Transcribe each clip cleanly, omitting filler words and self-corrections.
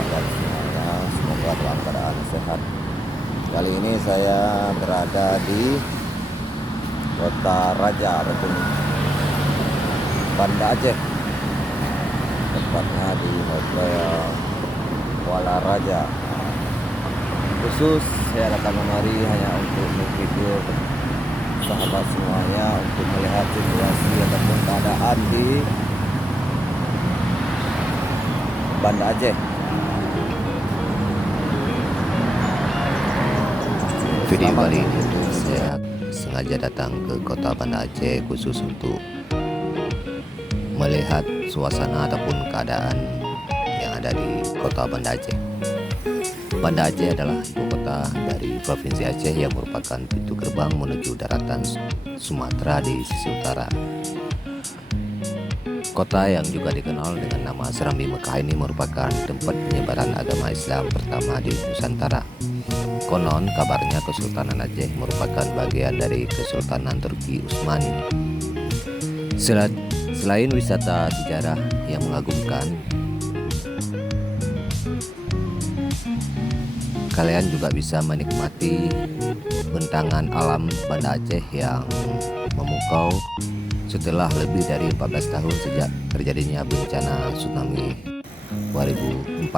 sahabat semuanya, semoga dalam keadaan sehat. Kali ini saya berada di Kota Raja ataupun Banda Aceh, tepatnya di Hotel Kuala Raja. Khusus saya datang kemari hanya untuk video sahabat semuanya, untuk melihat situasi ataupun keadaan di Banda Aceh. Video kali ini saya sengaja datang ke kota Banda Aceh khusus untuk melihat suasana ataupun keadaan yang ada di kota Banda Aceh. Banda Aceh adalah ibu kota dari Provinsi Aceh yang merupakan pintu gerbang menuju daratan Sumatera di sisi utara. Kota yang juga dikenal dengan nama Serambi Mekah ini merupakan tempat penyebaran agama Islam pertama di Nusantara. Konon kabarnya Kesultanan Aceh merupakan bagian dari Kesultanan Turki Utsmani. Selain wisata sejarah yang mengagumkan, kalian juga bisa menikmati bentangan alam Banda Aceh yang memukau setelah lebih dari 14 tahun sejak terjadinya bencana tsunami 2004.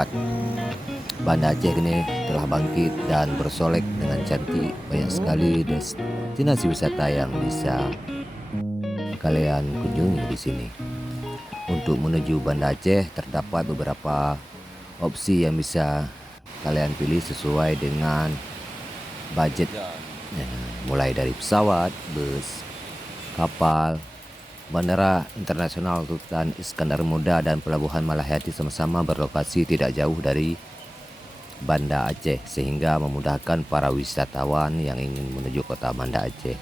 Banda Aceh ini telah bangkit dan bersolek dengan cantik. Banyak sekali destinasi wisata yang bisa kalian kunjungi di sini. Untuk menuju Banda Aceh terdapat beberapa opsi yang bisa kalian pilih sesuai dengan budget, mulai dari pesawat, bus, kapal. Bandara Internasional Sultan Iskandar Muda dan Pelabuhan Malahati sama-sama berlokasi tidak jauh dari Banda Aceh, sehingga memudahkan para wisatawan yang ingin menuju kota Banda Aceh.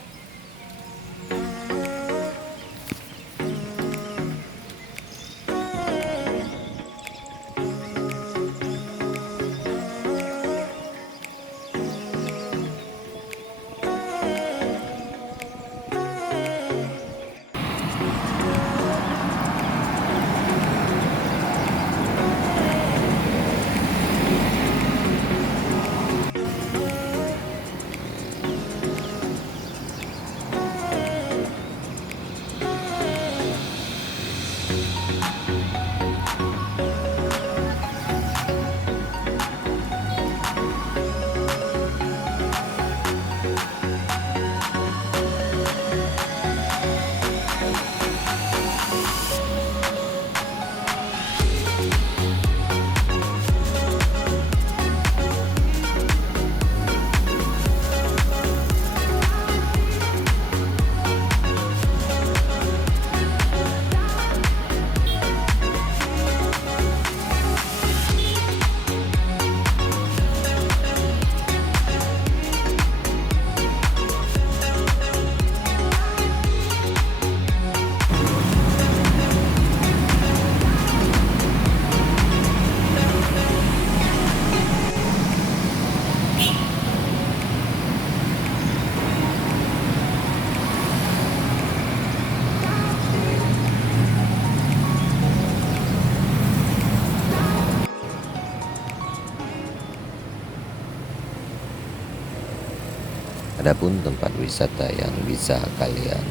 Adapun tempat wisata yang bisa kalian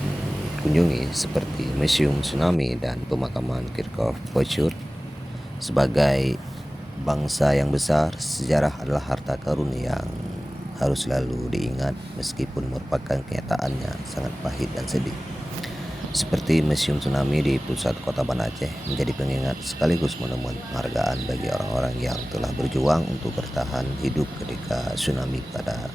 kunjungi seperti Museum Tsunami dan Pemakaman Kirchhoff Pocur. Sebagai bangsa yang besar, sejarah adalah harta karun yang harus selalu diingat meskipun merupakan kenyataannya sangat pahit dan sedih. Seperti Museum Tsunami di pusat kota Banda Aceh menjadi pengingat sekaligus monumen penghargaan bagi orang-orang yang telah berjuang untuk bertahan hidup ketika tsunami pada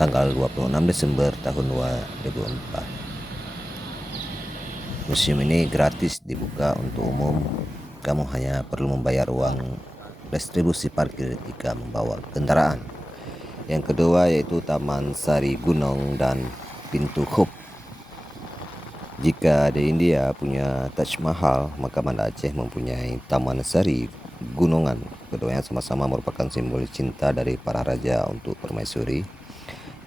tanggal 26 Desember tahun 2004. Museum ini gratis dibuka untuk umum. Kamu hanya perlu membayar uang distribusi parkir jika membawa kendaraan. Yang kedua yaitu Taman Sari Gunung dan Pintu Khop. Jika di India punya Taj Mahal, maka Banda Aceh mempunyai Taman Sari Gunungan. Keduanya sama-sama merupakan simbol cinta dari para raja untuk permaisuri.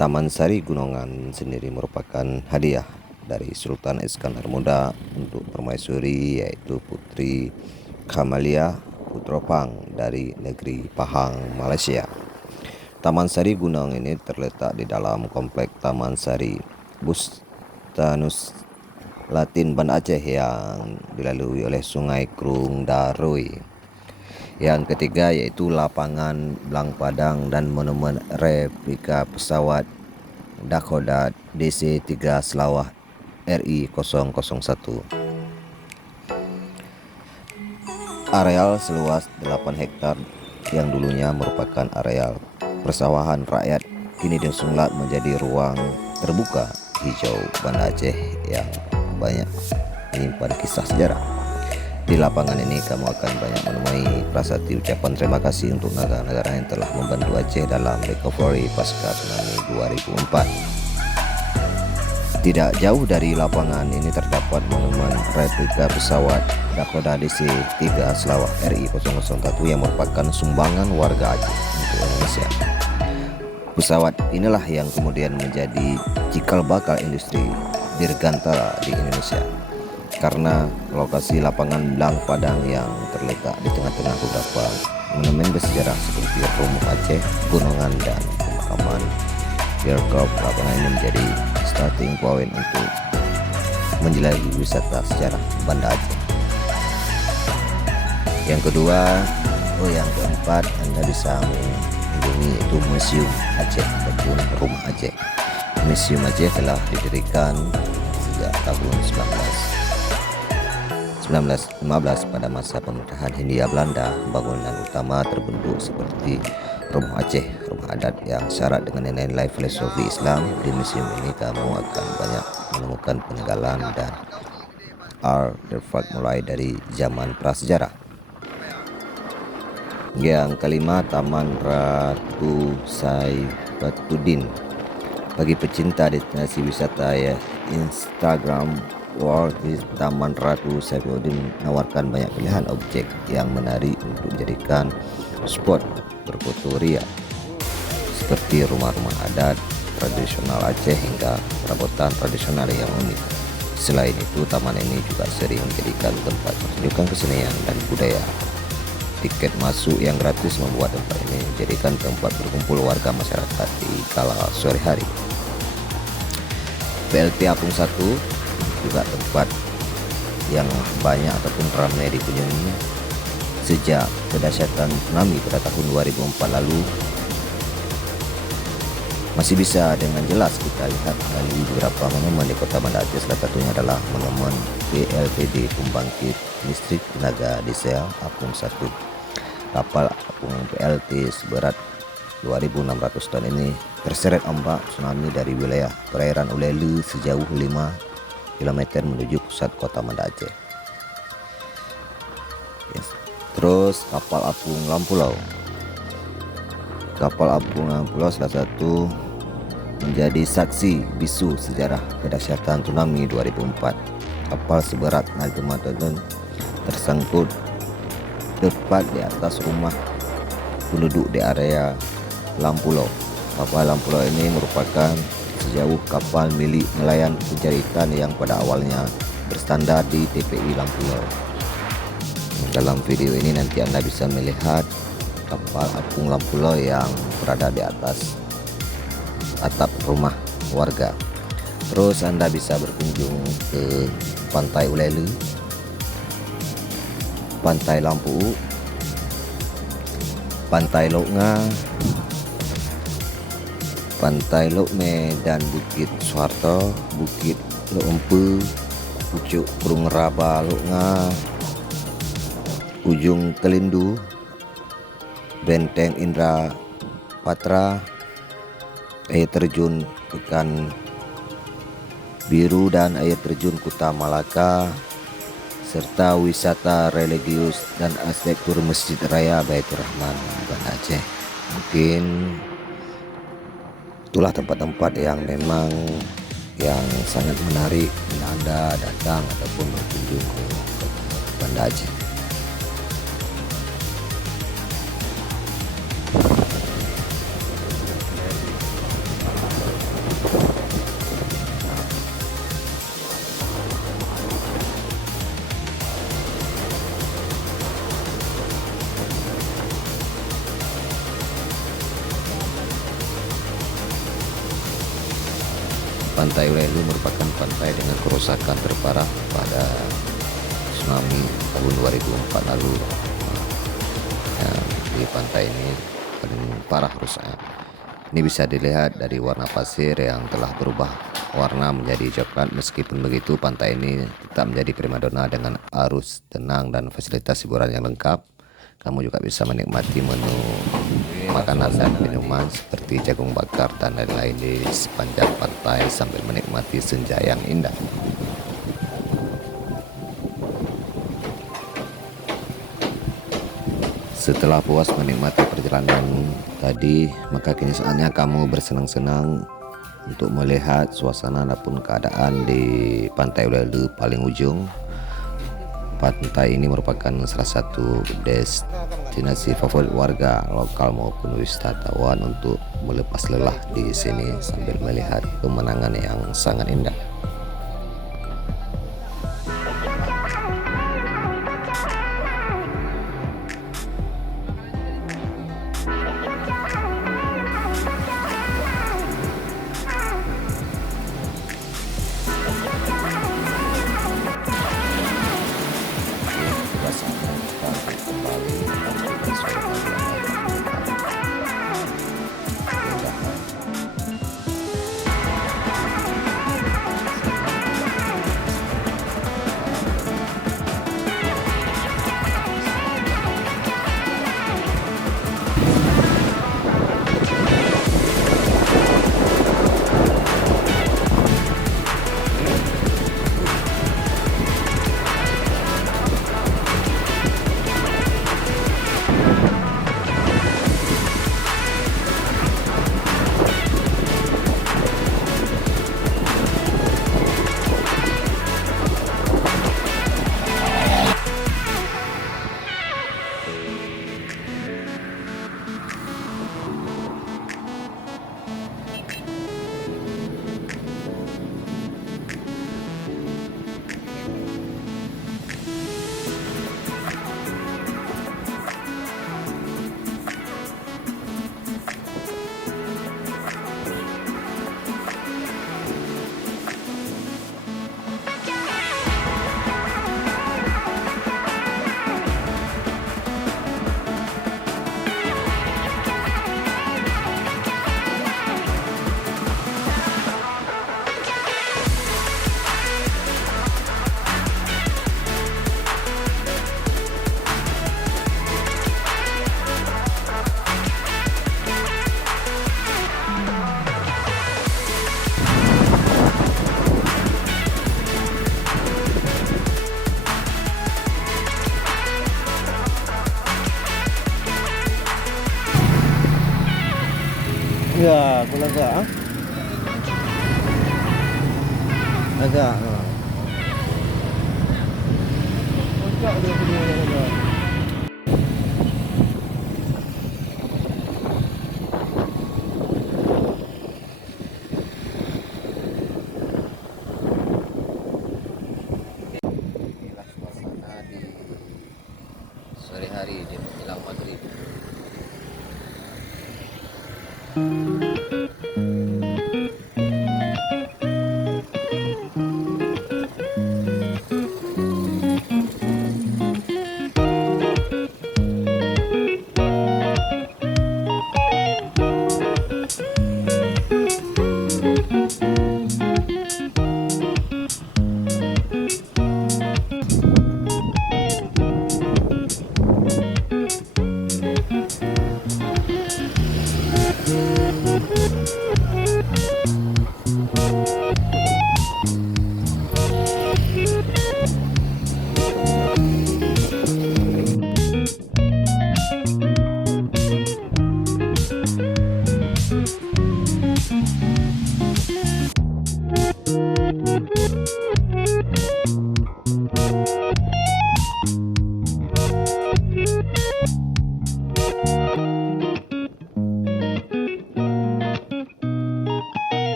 Taman Sari Gunungan sendiri merupakan hadiah dari Sultan Iskandar Muda untuk permaisuri, yaitu Putri Kamalia Putropang dari negeri Pahang, Malaysia. Taman Sari Gunung ini terletak di dalam komplek Taman Sari Bustanus Latin Banda Aceh yang dilalui oleh Sungai Krung Darui. Yang ketiga yaitu lapangan Blang Padang dan monumen replika pesawat Dakota DC-3 Selawah RI 001. Areal seluas 8 hektar yang dulunya merupakan areal persawahan rakyat kini disulap menjadi ruang terbuka hijau Banda Aceh yang banyak menyimpan kisah sejarah. Di lapangan ini kamu akan banyak menemui prasasti ucapan terima kasih untuk negara-negara yang telah membantu Aceh dalam recovery pasca tsunami 2004. Tidak jauh dari lapangan ini terdapat monumen replika pesawat Dakota DC-3 Selawah RI 001 yang merupakan sumbangan warga Aceh untuk Indonesia. Pesawat inilah yang kemudian menjadi cikal bakal industri dirgantara di Indonesia. Karena lokasi lapangan Blang Padang yang terletak di tengah-tengah beberapa monumen bersejarah seperti Rumah Aceh, Gunungan, dan pemakaman Aircraft, lapangan ini menjadi starting point untuk menjelajahi wisata sejarah Banda Aceh. Yang keempat Anda bisa mengunjungi itu Museum Aceh ataupun Rumah Aceh. Museum Aceh telah didirikan sejak tahun 1915 pada masa pemerintahan Hindia Belanda. Bangunan utama terbentuk seperti Rumah Aceh, rumah adat yang syarat dengan nilai filosofi Islam. Di museum ini kamu akan banyak menemukan peninggalan dan artefak mulai dari zaman prasejarah. Yang kelima, Taman Ratu Saifuddin. Bagi pecinta destinasi wisata ya Instagram World, Taman Ratu Saifuddin menawarkan banyak pilihan objek yang menarik untuk dijadikan spot berfoto ria, seperti rumah-rumah adat tradisional Aceh hingga perabotan tradisional yang unik. Selain itu, taman ini juga sering menjadikan tempat pertunjukan kesenian dan budaya. Tiket masuk yang gratis membuat tempat ini menjadikan tempat berkumpul warga masyarakat di kala sore hari. PLT Apung 1 juga tempat yang banyak ataupun ramai dikunjungi sejak kedahsyatan tsunami pada tahun 2004 lalu. Masih bisa dengan jelas kita lihat melalui beberapa monumen di kota Banda Aceh. Salah satunya adalah monumen PLTD Pembangkit Listrik Tenaga Diesel Apung 1. Kapal apung PLT seberat 2.600 ton ini terseret ombak tsunami dari wilayah perairan Ulele sejauh 5 km menuju pusat kota Banda Aceh. Terus kapal apung Lampulau. Kapal apung Lampulau salah satu menjadi saksi bisu sejarah kedahsyatan tsunami 2004. Kapal seberat 5 ton tersangkut tepat di atas rumah penduduk di area Lampulau. Kapal Lampulau ini merupakan sejauh kapal milik nelayan pencari ikan yang pada awalnya berstandar di TPI Lampulau. Dalam video ini nanti Anda bisa melihat kapal apung Lampulau yang berada di atas atap rumah warga. Terus Anda bisa berkunjung ke Pantai Ulele, Pantai Lampu, Pantai Loknga, Pantai Lokme, dan Bukit Suharto, Bukit Lok Empe, Pucuk Krung Raba Loknga, Ujung Kelindu, Benteng Indra Patra, air terjun Ikan Biru dan air terjun Kuta Malaka, serta wisata religius dan arsitektur Masjid Raya Baitur Rahman Banda Aceh. Mungkin itulah tempat-tempat yang memang yang sangat menarik bila Anda datang ataupun berkunjung ke Banda Aceh. Pantai Ulelu merupakan pantai dengan kerusakan terparah pada tsunami tahun 2004 lalu. Di pantai ini paling parah rusaknya. Ini bisa dilihat dari warna pasir yang telah berubah warna menjadi coklat. Meskipun begitu, pantai ini tetap menjadi primadona dengan arus tenang dan fasilitas hiburan yang lengkap. Kamu juga bisa menikmati menu makanan dan minuman seperti jagung bakar dan lain-lain di sepanjang pantai sambil menikmati senja yang indah. Setelah puas menikmati perjalanan tadi, maka kini saatnya kamu bersenang-senang untuk melihat suasana ataupun keadaan di Pantai Ulelu paling ujung. Pantai ini merupakan salah satu destinasi favorit warga lokal maupun wisatawan untuk melepas lelah di sini sambil melihat pemandangan yang sangat indah. Ya, aku agak agak. Inilah suasana di sore hari di menjelang maghrib.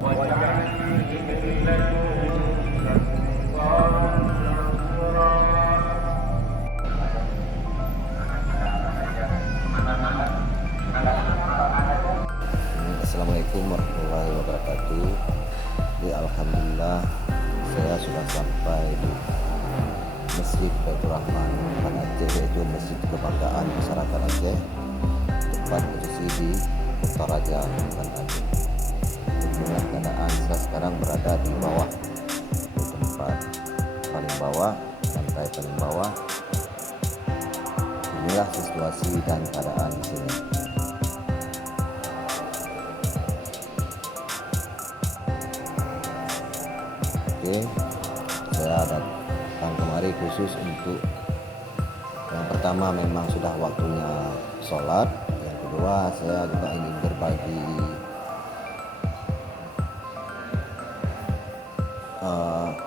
Assalamualaikum warahmatullahi wabarakatuh. Alhamdulillah saya sudah sampai di Masjid Baitur Rahman Banda Aceh, yaitu masjid kebanggaan masyarakat Aceh, tepat posisi di Kutaraja Banda Aceh. Inilah keadaan saya sekarang berada di bawah, di tempat paling bawah, lantai paling bawah. Inilah situasi dan keadaan di sini. Oke, saya datang kemari khusus untuk yang pertama memang sudah waktunya sholat, yang kedua saya juga ingin berbagi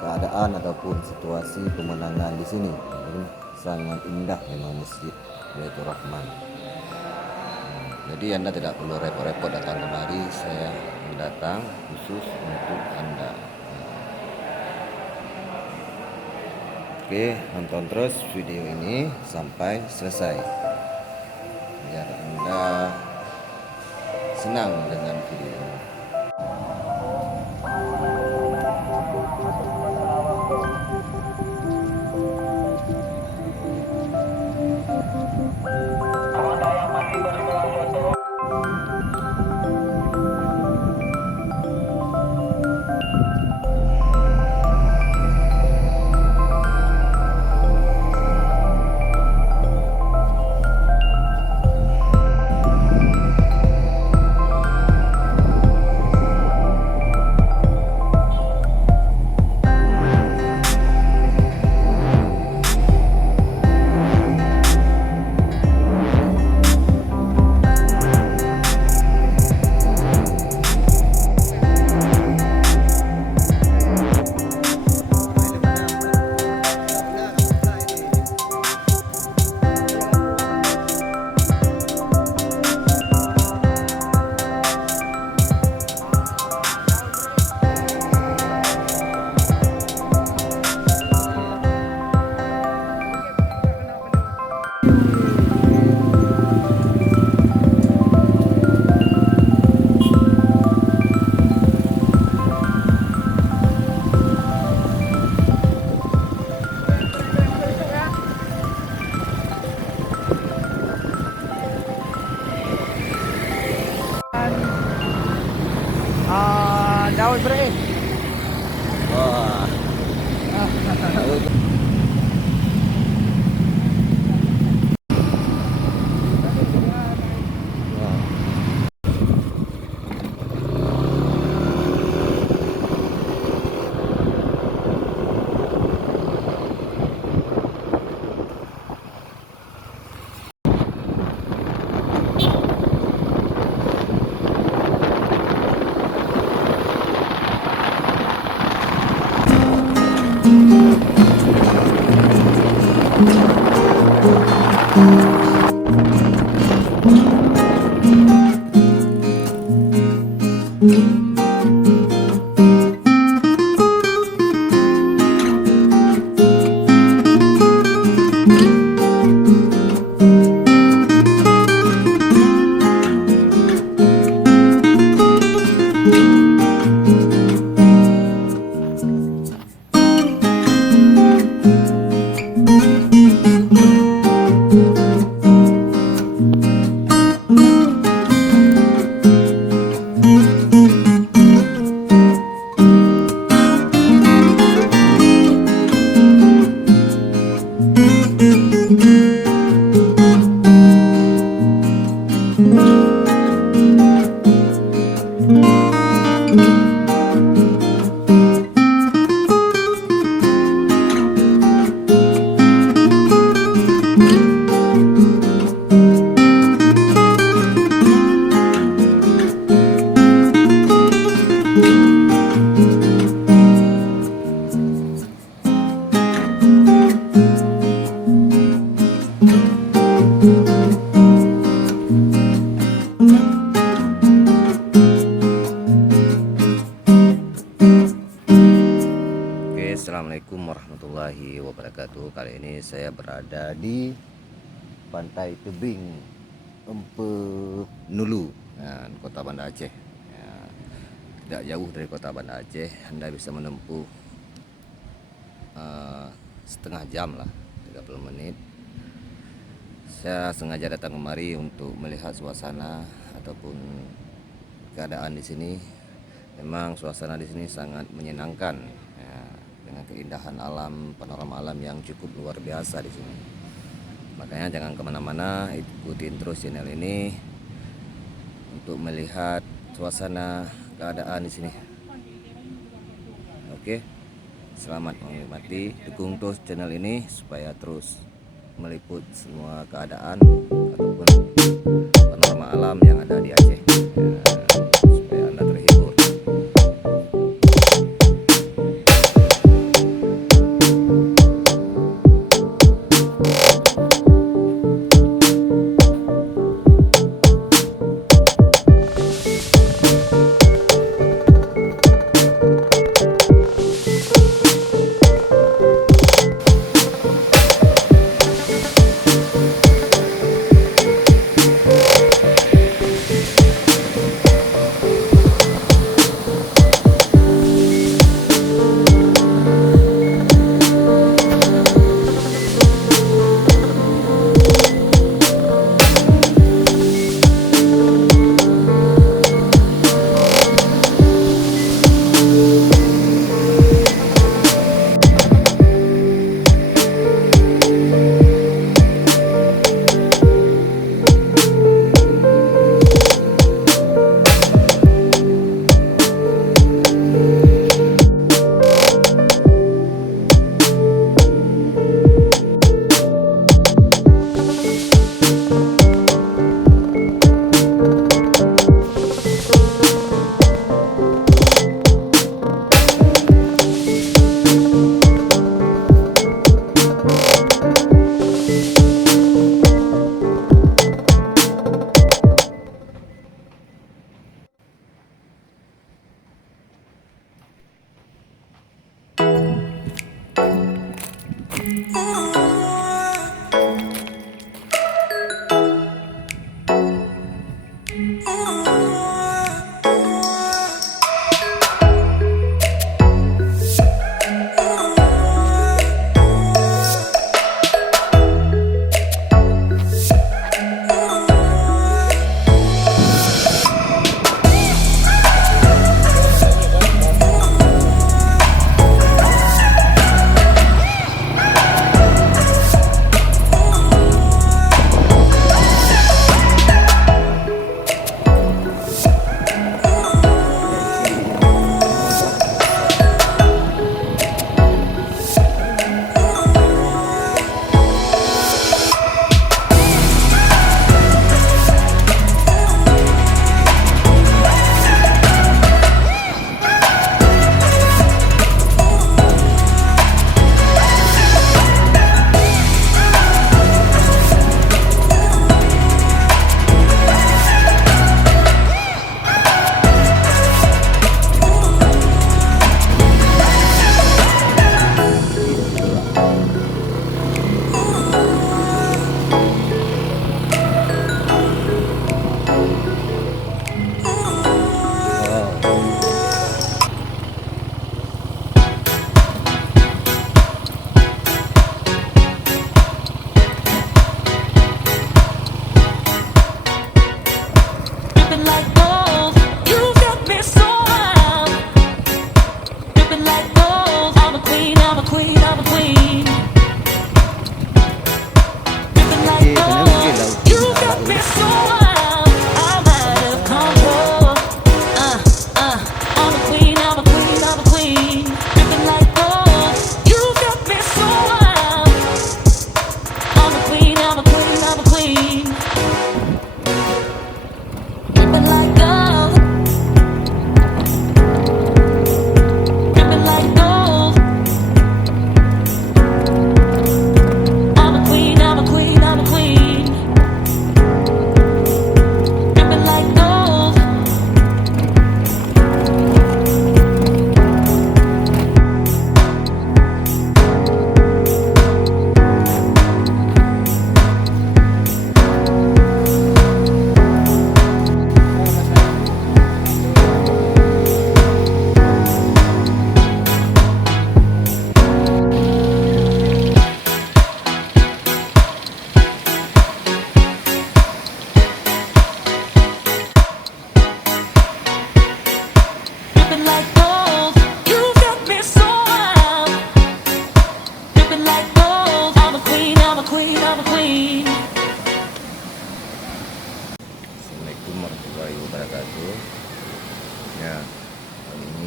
keadaan ataupun situasi pemenangan di sini. Ini sangat indah memang Masjid Baitur Rahman. Jadi Anda tidak perlu repot-repot datang kemari, saya datang khusus untuk Anda. Oke, nonton terus video ini sampai selesai biar Anda senang dengan video ini. Daun beri. Wah. warahmatullahi wabarakatuh. Kali ini saya berada di Pantai Tebing Empenulu, Kota Banda Aceh. Ya, tidak jauh dari Kota Banda Aceh, Anda bisa menempuh setengah jam lah, 30 menit. Saya sengaja datang kemari untuk melihat suasana ataupun keadaan di sini. Memang suasana di sini sangat menyenangkan, ya, dengan keindahan alam, panorama alam yang cukup luar biasa di sini. Makanya jangan kemana-mana, ikutin terus channel ini untuk melihat suasana keadaan di sini. Oke, selamat menikmati. Dukung terus channel ini supaya terus meliput semua keadaan ataupun panorama alam yang ada di Aceh, ya, supaya Anda terhibur.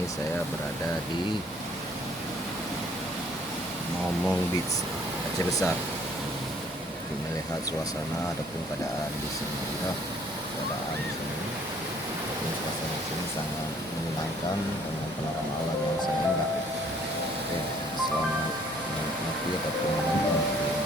saya berada di Momong Beach, Aceh Besar. Untuk melihat suasana ataupun keadaan di sini, ya. Keadaan di sini, ataupun suasana di sini sangat menyenangkan dengan panorama alam yang sangat indah. Oke, selamat menikmati ataupun menonton video ini.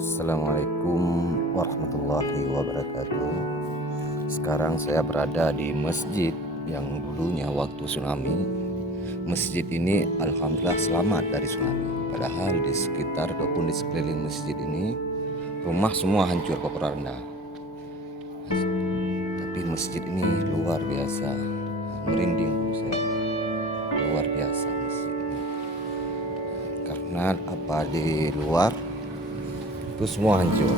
Assalamualaikum warahmatullahi wabarakatuh. Sekarang saya berada di masjid yang dulunya waktu tsunami. Masjid ini alhamdulillah selamat dari tsunami. Padahal di sekitar ataupun di sekeliling masjid ini rumah semua hancur porak-poranda. Tapi masjid ini luar biasa, merinding saya. Luar biasa masjid ini. Karena apa di luar itu semua hancur,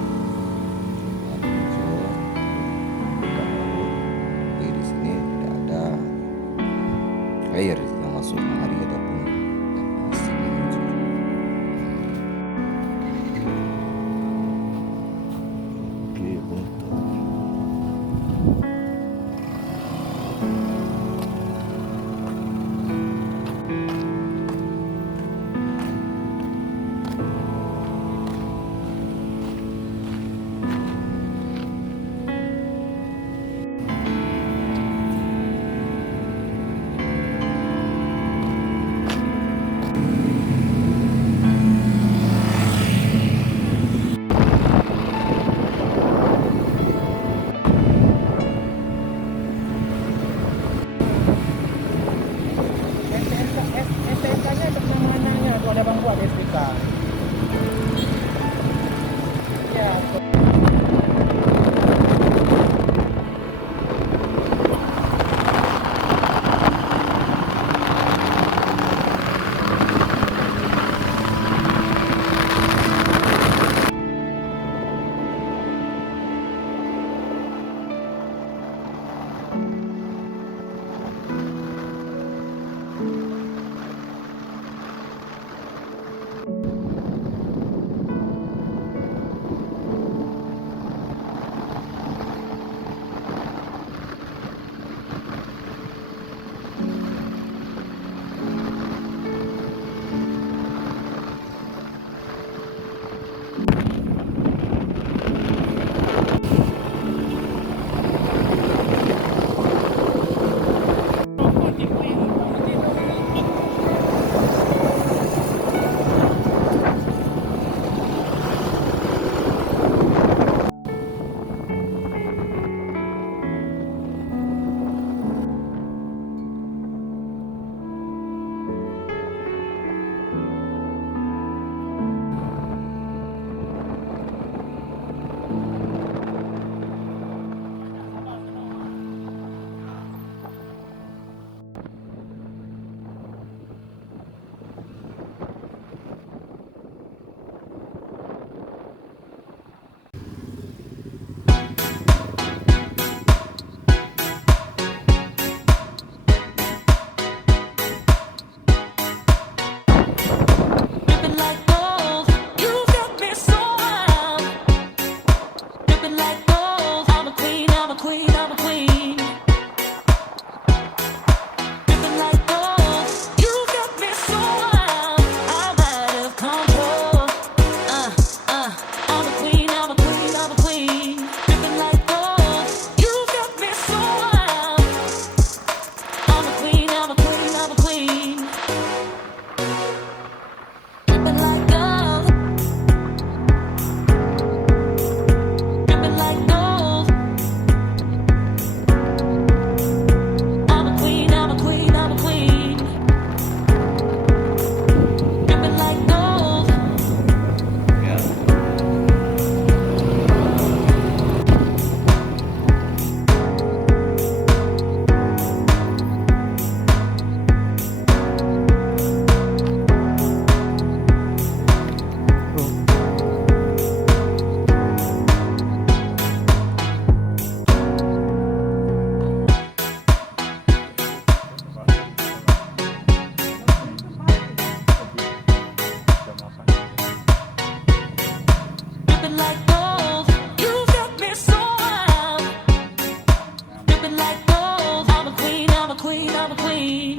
tapi di sini tidak ada air yang masuk kemari ataupun masjid ini hancur. Oke, untuk like gold. I'm a queen, I'm a queen, I'm a queen.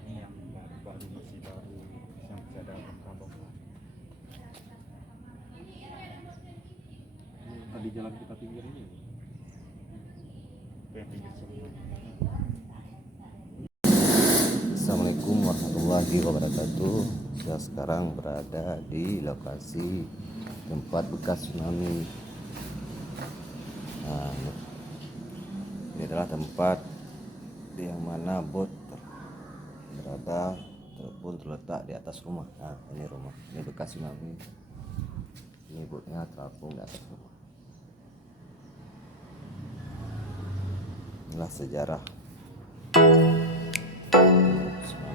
Ini yang baru masih baru yang masih ada kabel. Tadi jalan kita pinggir ini. Yang pinggir sini. Assalamualaikum warahmatullahi wabarakatuh. Saya sekarang berada di lokasi tempat bekas tsunami. Nah, ini adalah tempat yang mana bot berada ataupun terletak di atas rumah. Nah, ini rumah, ini bekas tsunami. Ini botnya terapung di atas rumah. Inilah sejarah tsunami.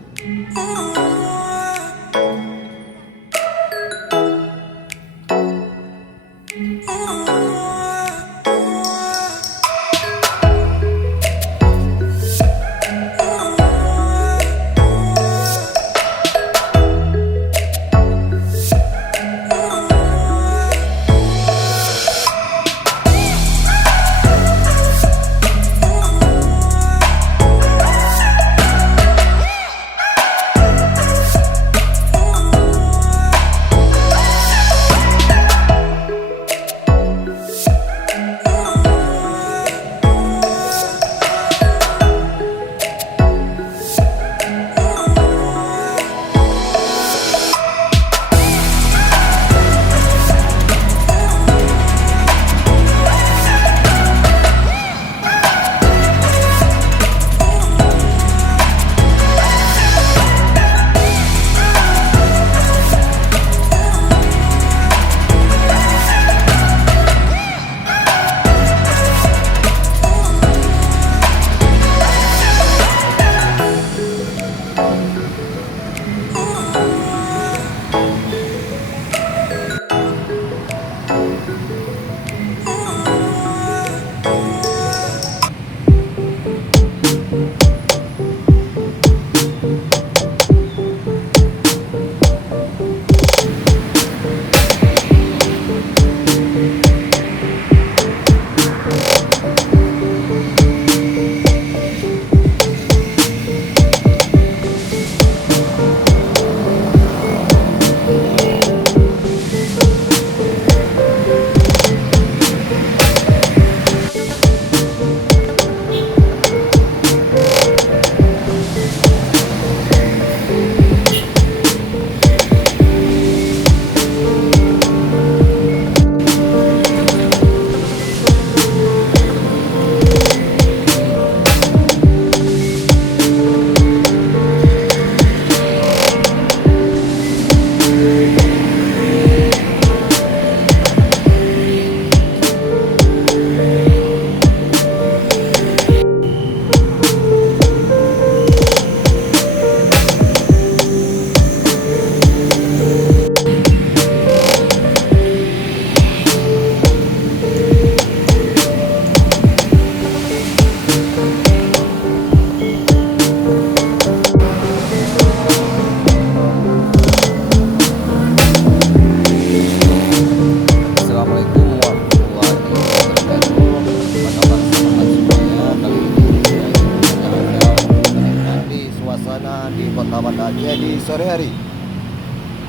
sore hari.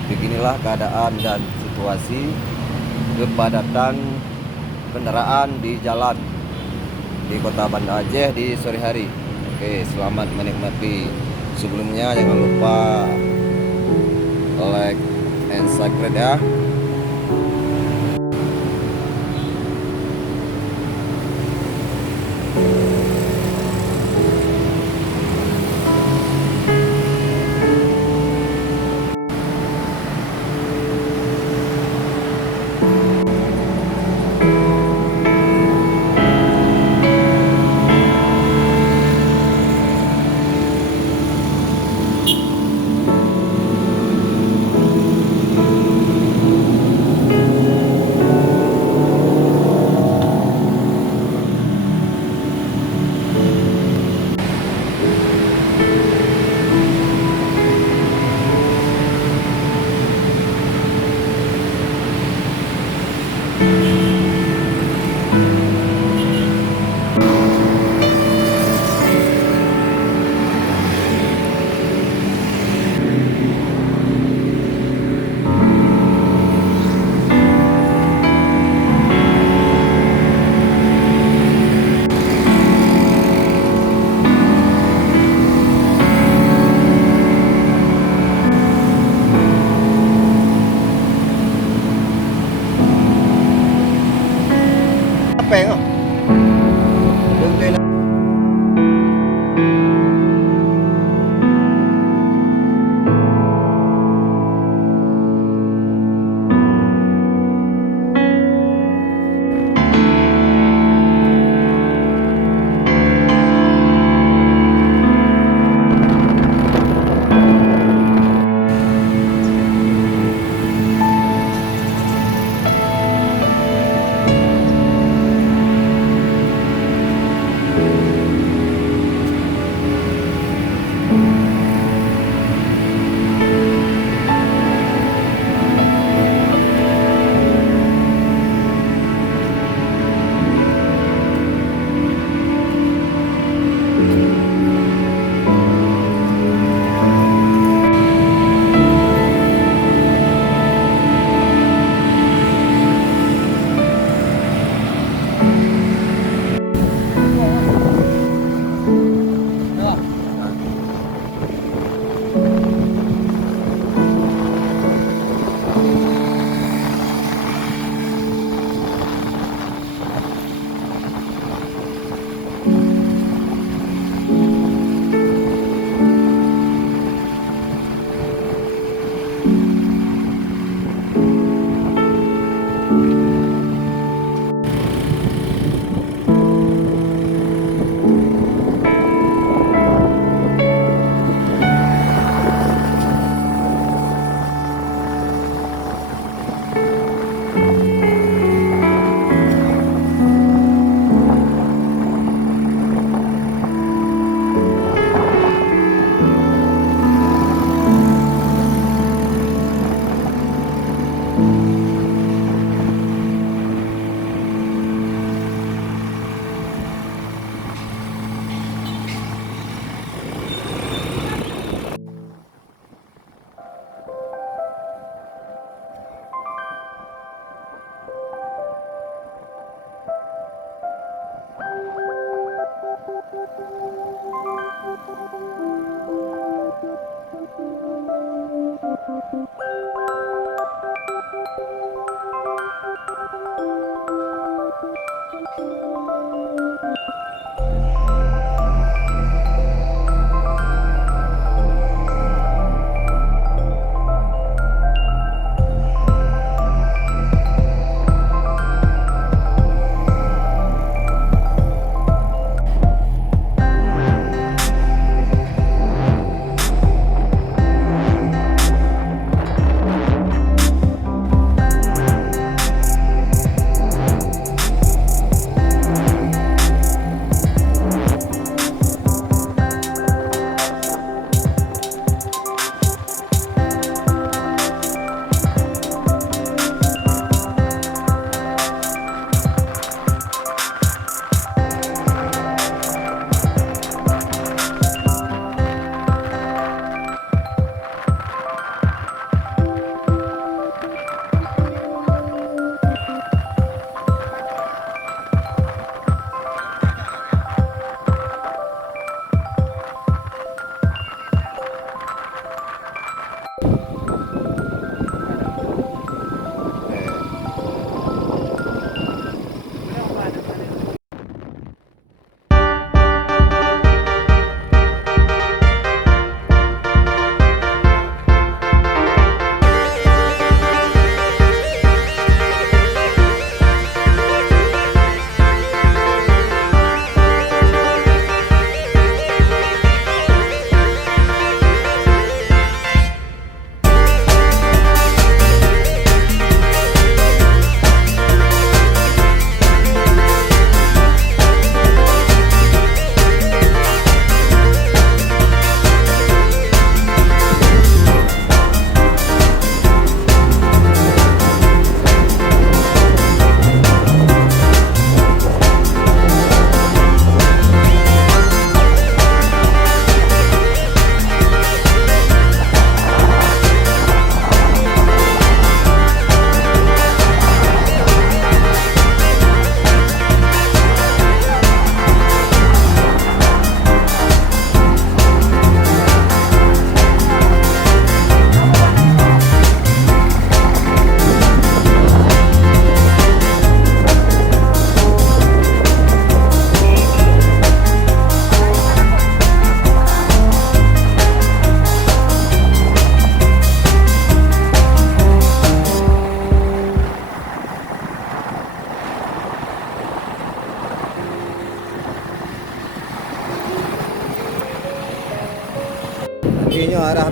Beginilah keadaan dan situasi kepadatan kendaraan di jalan di Kota Banda Aceh di sore hari. Oke, selamat menikmati. Sebelumnya jangan lupa like and subscribe ya. Peng oh. Đừng tuyên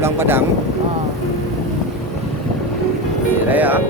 Pulang Padang. Ah. Di Raya.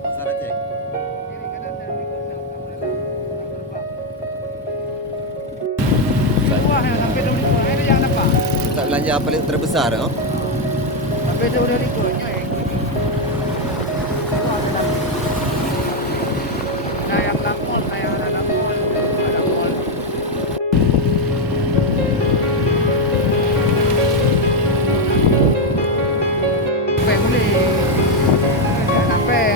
Pasar Aceh. Wah, yang sampai 25 ini jangan apa? Pusat belanja paling terbesar, oh? Sampai 25 nya yang ini. Kayak Lakmol, kayak ada mall, ada mall. Sampai beli. Sampai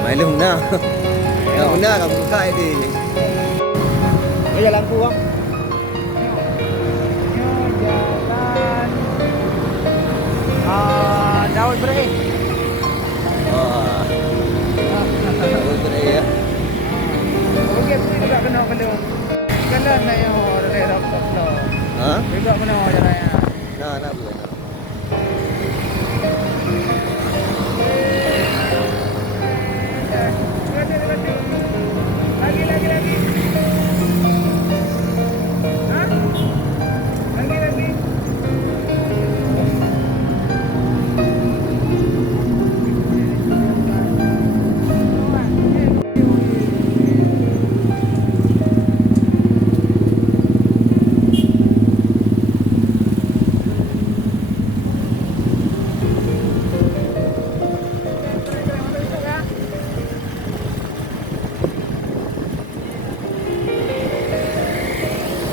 Mailung na. Ya una kamu buka ini. oh, jalan puang. Jalan Daud Ibrahim. Wah. Bagus betul ya. Okey, aku juga kena belum. Kena na yo daerah Koplo. Hah? Juga kena jalannya. Nah, boleh. Nah.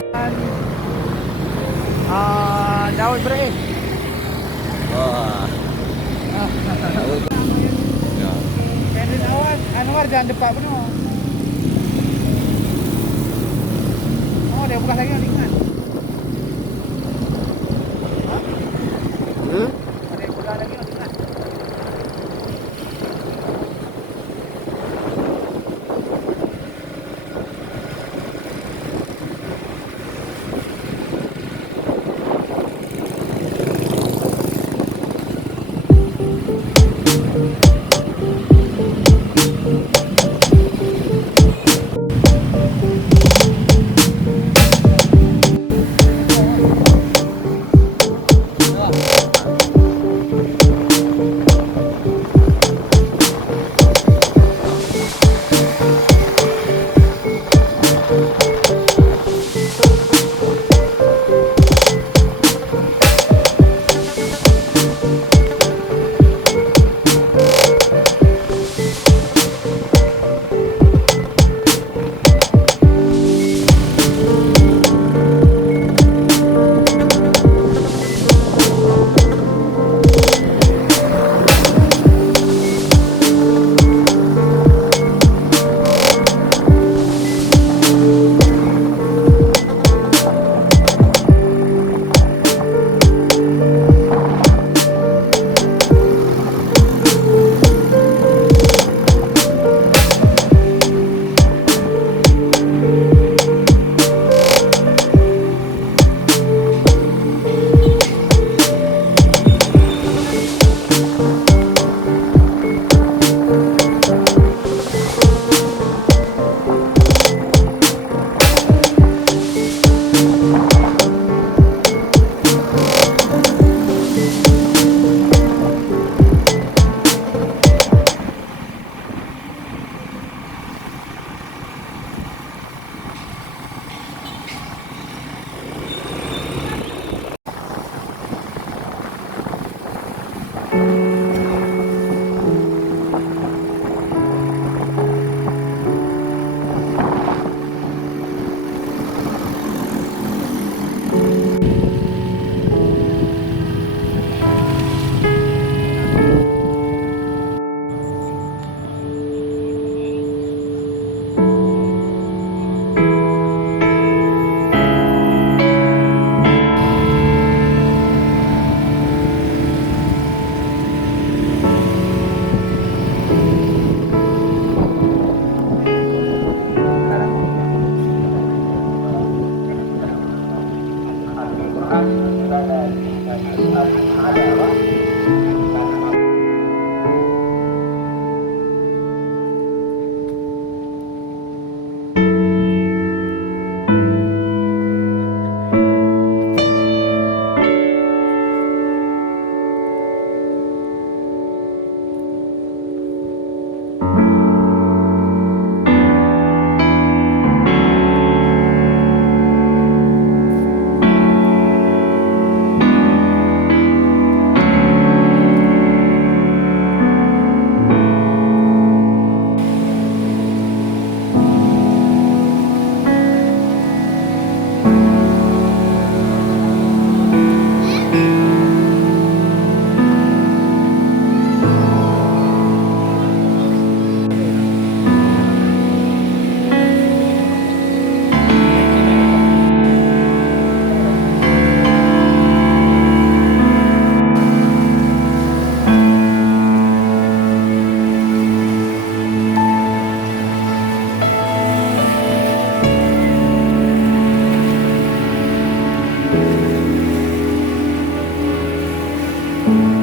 Lagi. Hah? Lagi. Daud Ibrahim. Wah. Bagus. Ya. Pendek awan, Anwar jangan depan penuh. Oh, dia buka lagi ringan. Hmm? Dia buka lagi ringan. Thank